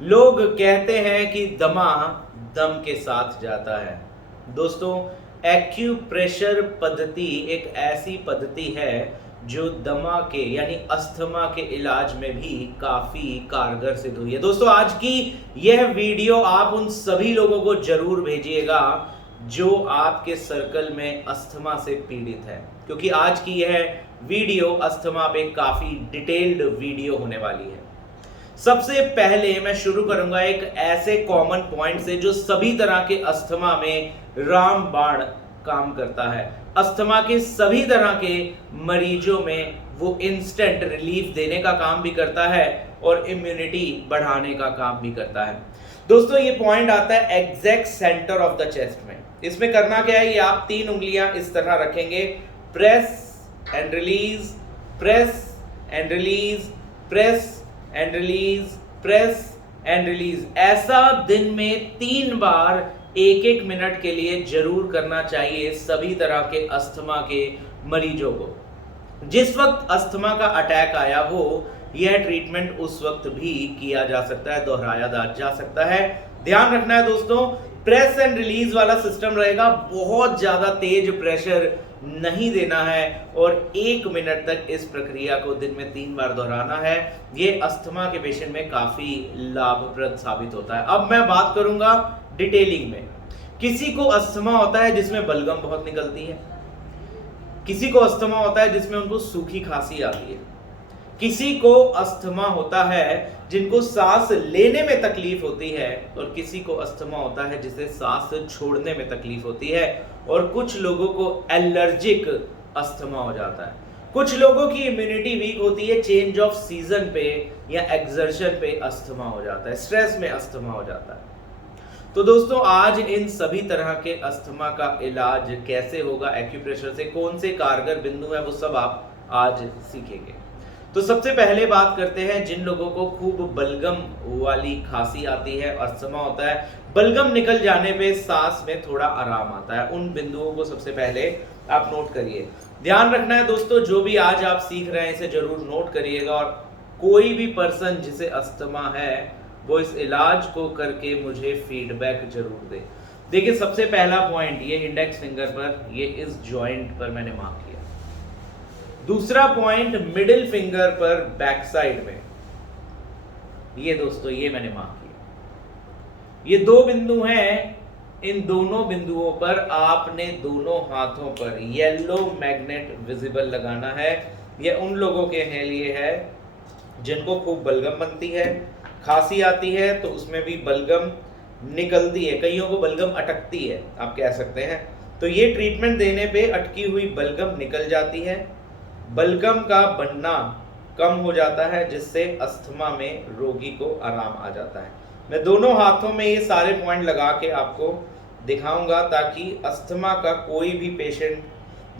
लोग कहते हैं कि दमा दम के साथ जाता है। दोस्तों, एक्यूप्रेशर पद्धति एक ऐसी पद्धति है जो दमा के यानी अस्थमा के इलाज में भी काफी कारगर सिद्ध हुई है। दोस्तों, आज की यह वीडियो आप उन सभी लोगों को जरूर भेजिएगा जो आपके सर्कल में अस्थमा से पीड़ित है, क्योंकि आज की यह वीडियो अस्थमा पे काफी डिटेल्ड वीडियो होने वाली है। सबसे पहले मैं शुरू करूंगा एक ऐसे कॉमन पॉइंट से जो सभी तरह के अस्थमा में रामबाण काम करता है। अस्थमा के सभी तरह के मरीजों में वो इंस्टेंट रिलीफ देने का काम भी करता है और इम्यूनिटी बढ़ाने का काम भी करता है। दोस्तों, ये पॉइंट आता है exact centre of the chest में। इसमें करना क्या है, ये आप 3 उंगलियां इस तरह रखेंगे, press and release, press and release, press and release, press and release. ऐसा दिन में 3 बार 1-1 मिनट के लिए जरूर करना चाहिए सभी तरह के अस्थमा के मरीजों को। जिस वक्त अस्थमा का अटैक आया हो, यह ट्रीटमेंट उस वक्त भी किया जा सकता है, दोहराया जा सकता है। ध्यान रखना है दोस्तों, प्रेस एंड रिलीज वाला सिस्टम रहेगा, बहुत ज्यादा तेज प्रेशर नहीं देना है और 1 मिनट तक इस प्रक्रिया को दिन में 3 बार दोहराना है। ये अस्थमा के पेशेंट में काफी लाभप्रद साबित होता है। अब मैं बात करूंगा डिटेलिंग में। किसी को अस्थमा होता है जिसमें बलगम बहुत निकलती है, किसी को अस्थमा होता है जिसमें उनको सूखी खांसी आती है, किसी को अस्थमा होता है जिनको सांस लेने में तकलीफ होती है, और किसी को अस्थमा होता है जिसे सांस छोड़ने में तकलीफ होती है, और कुछ लोगों को एलर्जिक अस्थमा हो जाता है। कुछ लोगों की इम्यूनिटी वीक होती है, चेंज ऑफ सीजन पे या एक्सर्शन पे अस्थमा हो जाता है, स्ट्रेस में अस्थमा हो जाता है। तो दोस्तों, आज इन सभी तरह के अस्थमा का इलाज कैसे होगा, एक्यूप्रेशर से कौन से कारगर बिंदु है, वो सब आप आज सीखेंगे। तो सबसे पहले बात करते हैं जिन लोगों को खूब बलगम वाली खांसी आती है, अस्थमा होता है, बलगम निकल जाने पे सांस में थोड़ा आराम आता है, उन बिंदुओं को सबसे पहले आप नोट करिए। ध्यान रखना है दोस्तों, जो भी आज आप सीख रहे हैं इसे जरूर नोट करिएगा, और कोई भी पर्सन जिसे अस्थमा है वो इस इलाज को करके मुझे फीडबैक जरूर दे। देखिए, सबसे पहला पॉइंट, ये इंडेक्स फिंगर पर, ये इस जॉइंट पर मैंने मार्क किया। दूसरा पॉइंट मिडिल फिंगर पर बैक साइड में, ये दोस्तों ये मैंने मार्क किया। ये 2 बिंदु हैं, इन दोनों बिंदुओं पर आपने दोनों हाथों पर येलो मैग्नेट विजिबल लगाना है। ये उन लोगों के लिए है जिनको खूब बलगम बनती है, खांसी आती है तो उसमें भी बलगम निकलती है, कईयों को बलगम अटकती है आप कह सकते हैं। तो ये ट्रीटमेंट देने पे अटकी हुई बलगम निकल जाती है, बलगम का बनना कम हो जाता है, जिससे अस्थमा में रोगी को आराम आ जाता है। मैं दोनों हाथों में ये सारे पॉइंट लगा के आपको दिखाऊंगा ताकि अस्थमा का कोई भी पेशेंट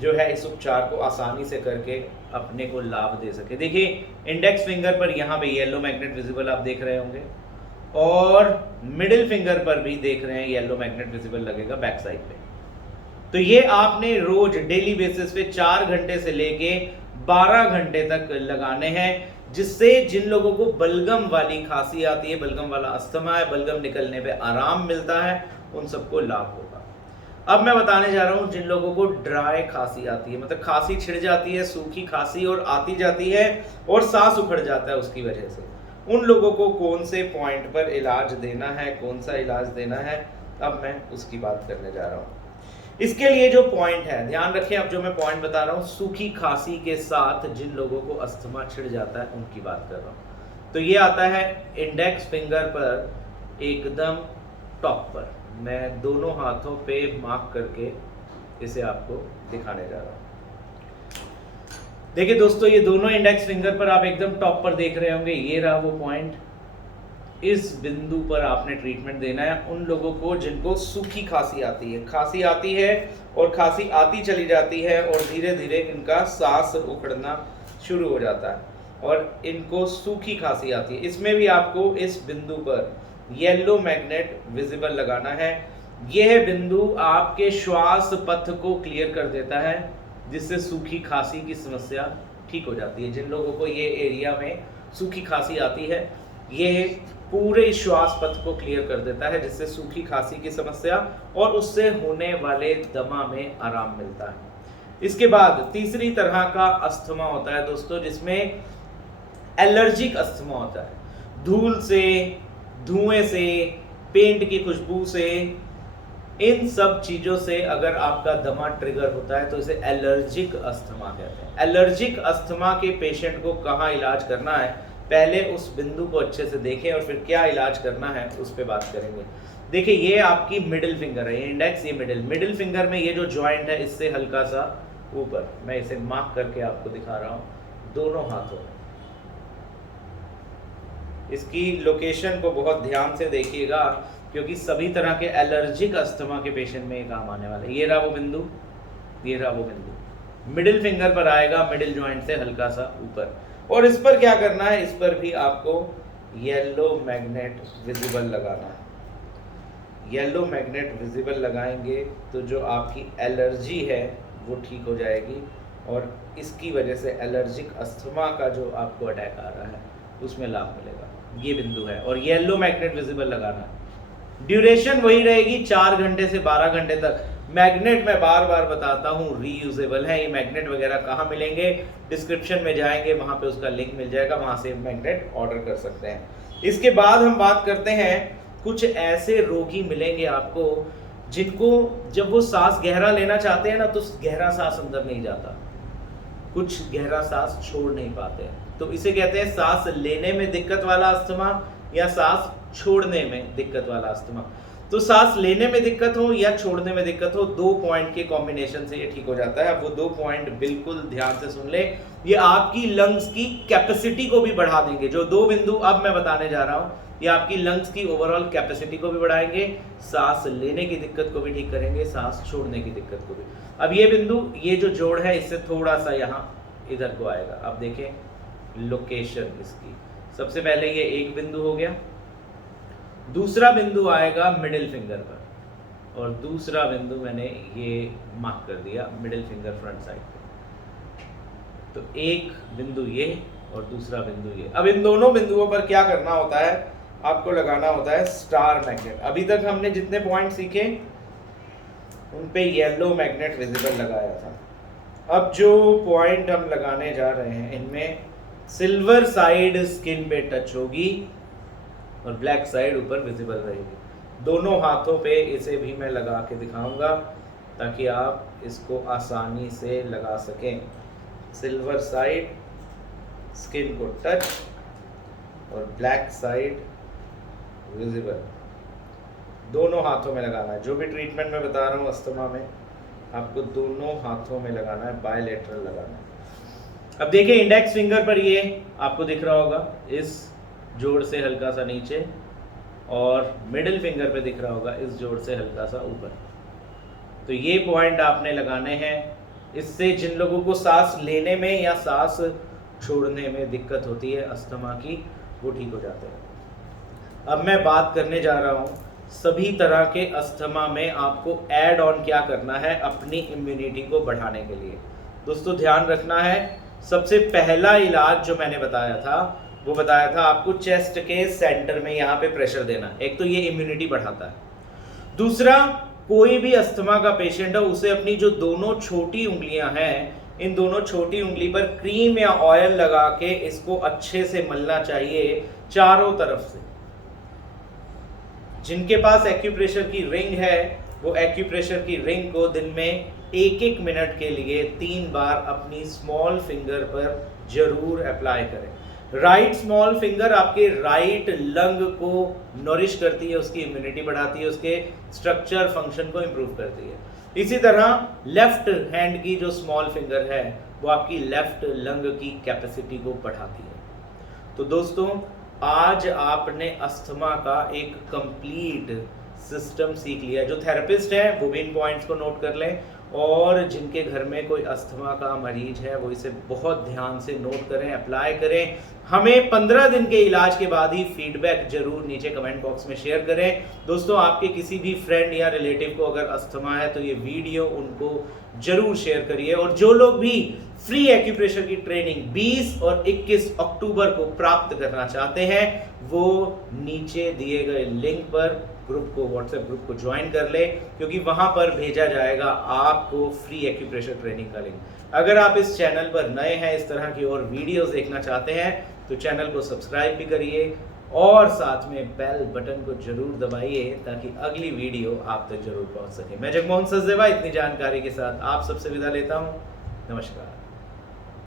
जो है इस उपचार को आसानी से करके अपने को लाभ दे सके। देखिए, इंडेक्स फिंगर पर यहाँ पे येलो मैग्नेट विजिबल आप देख रहे होंगे, और मिडिल फिंगर पर भी देख रहे हैं येलो मैग्नेट विजिबल लगेगा बैक साइड पे। तो ये आपने रोज डेली बेसिस पे 4 घंटे से लेके 12 घंटे तक लगाने हैं, जिससे जिन लोगों को बलगम वाली खांसी आती है, बलगम वाला अस्थमा है, बलगम निकलने पे आराम मिलता है, उन सबको लाभ होगा। अब मैं बताने जा रहा हूं जिन लोगों को ड्राई खांसी आती है, मतलब खांसी छिड़ जाती है, सूखी खांसी और आती जाती है और सांस उखड़ जाता है उसकी वजह से, उन लोगों को कौन से पॉइंट पर इलाज देना है, कौन सा इलाज देना है, अब मैं उसकी बात करने जा रहा हूं। इसके लिए जो पॉइंट है, ध्यान रखें, अब जो मैं पॉइंट बता रहा हूं सूखी खांसी के साथ जिन लोगों को अस्थमा छिड़ जाता है उनकी बात कर रहा हूं। तो ये आता है इंडेक्स फिंगर पर एकदम टॉप पर, मैं दोनों हाथों पे मार्क करके इसे आपको दिखाने जा रहा हूं। देखिए दोस्तों, ये दोनों इंडेक्स फिंगर पर आप एकदम टॉप पर देख रहे होंगे, ये रहा वो पॉइंट। इस बिंदु पर आपने ट्रीटमेंट देना है उन लोगों को जिनको सूखी खांसी आती है, खांसी आती है और खांसी आती चली जाती है और धीरे धीरे इनका सांस उखड़ना शुरू हो जाता है और इनको सूखी खांसी आती है। इसमें भी आपको इस बिंदु पर येलो मैग्नेट विजिबल लगाना है। यह बिंदु आपके श्वास पथ को क्लियर कर देता है, जिससे सूखी खांसी की समस्या ठीक हो जाती है। जिन लोगों को ये एरिया में सूखी खांसी आती है, ये पूरे श्वास पथ को क्लियर कर देता है, जिससे सूखी खांसी की समस्या और उससे होने वाले दमा में आराम मिलता है। इसके बाद तीसरी तरह का अस्थमा होता है दोस्तों, जिसमें एलर्जिक अस्थमा होता है। धूल से, धुएं से, पेंट की खुशबू से, इन सब चीजों से अगर आपका दमा ट्रिगर होता है तो इसे एलर्जिक अस्थमा कहते हैं। एलर्जिक अस्थमा के पेशेंट को कहाँ इलाज करना है, पहले उस बिंदु को अच्छे से देखें और फिर क्या इलाज करना है उस पर बात करेंगे। देखिए ये आपकी मिडिल फिंगर है, ये इंडेक्स, ये मिडिल फिंगर में ये जो जॉइंट है इससे हल्का सा ऊपर, मैं इसे मार्क करके आपको दिखा रहा हूं दोनों हाथों में। इसकी लोकेशन को बहुत ध्यान से देखिएगा क्योंकि सभी तरह के एलर्जिक अस्थमा के पेशेंट में ये काम आने वाला है। ये रहा वो बिंदु, ये रहा वो बिंदु, मिडिल फिंगर पर आएगा, मिडिल जॉइंट से हल्का सा ऊपर। और इस पर क्या करना है, इस पर भी आपको येलो मैग्नेट विजिबल लगाना है। येलो मैग्नेट विजिबल लगाएंगे तो जो आपकी एलर्जी है वो ठीक हो जाएगी और इसकी वजह से एलर्जिक अस्थमा का जो आपको अटैक आ रहा है उसमें लाभ मिलेगा। ये बिंदु है और येलो मैग्नेट विजिबल लगाना है। ड्यूरेशन वही रहेगी 4 घंटे से 12 घंटे तक। मैग्नेट मैं बार बार बताता हूँ रीयूजेबल है। ये मैग्नेट वगैरह कहाँ मिलेंगे, डिस्क्रिप्शन में जाएंगे, वहाँ पे उसका लिंक मिल जाएगा, वहाँ से मैग्नेट ऑर्डर कर सकते हैं। इसके बाद हम बात करते हैं, कुछ ऐसे रोगी मिलेंगे आपको जिनको जब वो सांस गहरा लेना चाहते हैं ना तो गहरा सांस अंदर नहीं जाता, कुछ गहरा सांस छोड़ नहीं पाते हैं, तो इसे कहते हैं सांस लेने में दिक्कत वाला अस्थमा या सांस छोड़ने में दिक्कत वाला अस्थमा। तो सांस लेने में दिक्कत हो या छोड़ने में दिक्कत हो, 2 पॉइंट के कॉम्बिनेशन से ये ठीक हो जाता है। वो 2 पॉइंट बिल्कुल ध्यान से सुन ले, ये आपकी लंग्स की कैपेसिटी को भी बढ़ा देंगे। जो 2 बिंदु अब मैं बताने जा रहा हूँ ये आपकी लंग्स की ओवरऑल कैपेसिटी को भी बढ़ाएंगे, सांस लेने की दिक्कत को भी ठीक करेंगे, सांस छोड़ने की दिक्कत को भी। अब ये बिंदु, ये जो जोड़ है इससे थोड़ा सा यहाँ इधर को आएगा। अब देखें लोकेशन इसकी, सबसे पहले ये एक बिंदु हो गया, दूसरा बिंदु आएगा मिडिल फिंगर पर और दूसरा बिंदु मैंने ये मार्क कर दिया मिडिल फिंगर फ्रंट साइड पे। तो एक बिंदु ये और दूसरा बिंदु ये। अब इन दोनों बिंदुओं पर क्या करना होता है, आपको लगाना होता है स्टार मैग्नेट। अभी तक हमने जितने पॉइंट सीखे उन पे येलो मैग्नेट विजिबल लगाया था। अब जो पॉइंट हम लगाने जा रहे हैं इनमें सिल्वर साइड स्किन पे टच होगी और ब्लैक साइड ऊपर विजिबल रहेगी। दोनों हाथों पे इसे भी मैं लगा के दिखाऊंगा ताकि आप इसको आसानी से लगा सकें। सिल्वर साइड स्किन को टच और ब्लैक साइड विजिबल, दोनों हाथों में लगाना है। जो भी ट्रीटमेंट मैं बता रहा हूँ अस्थमा में आपको दोनों हाथों में लगाना है, बायलैटरल लगाना है। अब देखिए इंडेक्स फिंगर पर ये आपको दिख रहा होगा इस जोड़ से हल्का सा नीचे और मिडिल फिंगर पे दिख रहा होगा इस जोड़ से हल्का सा ऊपर। तो ये पॉइंट आपने लगाने हैं। इससे जिन लोगों को सांस लेने में या सांस छोड़ने में दिक्कत होती है अस्थमा की, वो ठीक हो जाते हैं। अब मैं बात करने जा रहा हूँ सभी तरह के अस्थमा में आपको ऐड ऑन क्या करना है अपनी इम्यूनिटी को बढ़ाने के लिए। दोस्तों ध्यान रखना है, सबसे पहला इलाज जो मैंने बताया था वो बताया था आपको चेस्ट के सेंटर में यहाँ पे प्रेशर देना। एक तो ये इम्यूनिटी बढ़ाता है, दूसरा कोई भी अस्थमा का पेशेंट है उसे अपनी जो दोनों छोटी उंगलियां हैं, इन दोनों छोटी उंगली पर क्रीम या ऑयल लगा के इसको अच्छे से मलना चाहिए चारों तरफ से। जिनके पास एक्यूप्रेशर की रिंग है वो एक्यूप्रेशर की रिंग को दिन में 1-1 मिनट के लिए 3 बार अपनी स्मॉल फिंगर पर जरूर अप्लाई करें। राइट स्मॉल फिंगर आपके राइट लंग को नरिश करती है, उसकी इम्यूनिटी बढ़ाती है, उसके स्ट्रक्चर फंक्शन को इम्प्रूव करती है। इसी तरह लेफ्ट हैंड की जो स्मॉल फिंगर है वो आपकी लेफ्ट लंग की कैपेसिटी को बढ़ाती है। तो दोस्तों आज आपने अस्थमा का एक कंप्लीट सिस्टम सीख लिया। जो थेरेपिस्ट हैं वो भी इन पॉइंट्स को नोट कर लें और जिनके घर में कोई अस्थमा का मरीज है वो इसे बहुत ध्यान से नोट करें, अप्लाई करें। हमें 15 दिन के इलाज के बाद ही फीडबैक जरूर नीचे कमेंट बॉक्स में शेयर करें। दोस्तों आपके किसी भी फ्रेंड या रिलेटिव को अगर अस्थमा है तो ये वीडियो उनको जरूर शेयर करिए। और जो लोग भी फ्री एक्यूप्रेशर की ट्रेनिंग 20 और 21 अक्टूबर को प्राप्त करना चाहते हैं वो नीचे दिए गए लिंक पर ग्रुप को, व्हाट्सएप ग्रुप को ज्वाइन कर ले, क्योंकि वहां पर भेजा जाएगा आपको फ्री एक्यूप्रेशर ट्रेनिंग का लिंक। अगर आप इस चैनल पर नए हैं, इस तरह की और वीडियोस देखना चाहते हैं, तो चैनल को सब्सक्राइब भी करिए और साथ में बेल बटन को जरूर दबाइए ताकि अगली वीडियो आप तक जरूर पहुंच सके। मैं जगमोहन सचदेवा इतनी जानकारी के साथ आप सबसे विदा लेता हूं। नमस्कार।